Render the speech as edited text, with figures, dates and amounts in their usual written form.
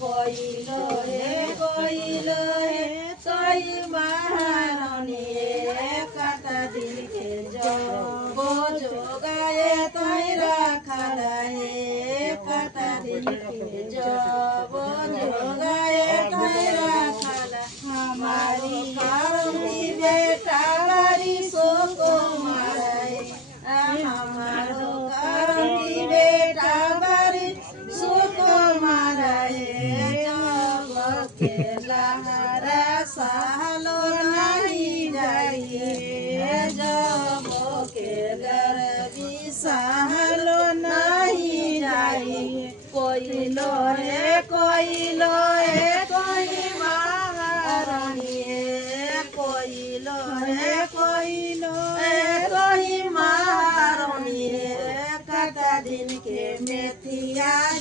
कोइलो हे तोई महारानी कता दिन के जब जोगाए तोई राखला हे कता दिन के जब जोगाए तोई राखला हमारी हमारी बेटा बारी सोको मारे हमारो करती बेटा बारी सोको मारे जब के लहरा सालो नहीं जाइए जब के गरबी सालो नहीं जाइए कोइलो हे कोई महारानी कोइलो हे कोई महारानी कता दिन के मेथिया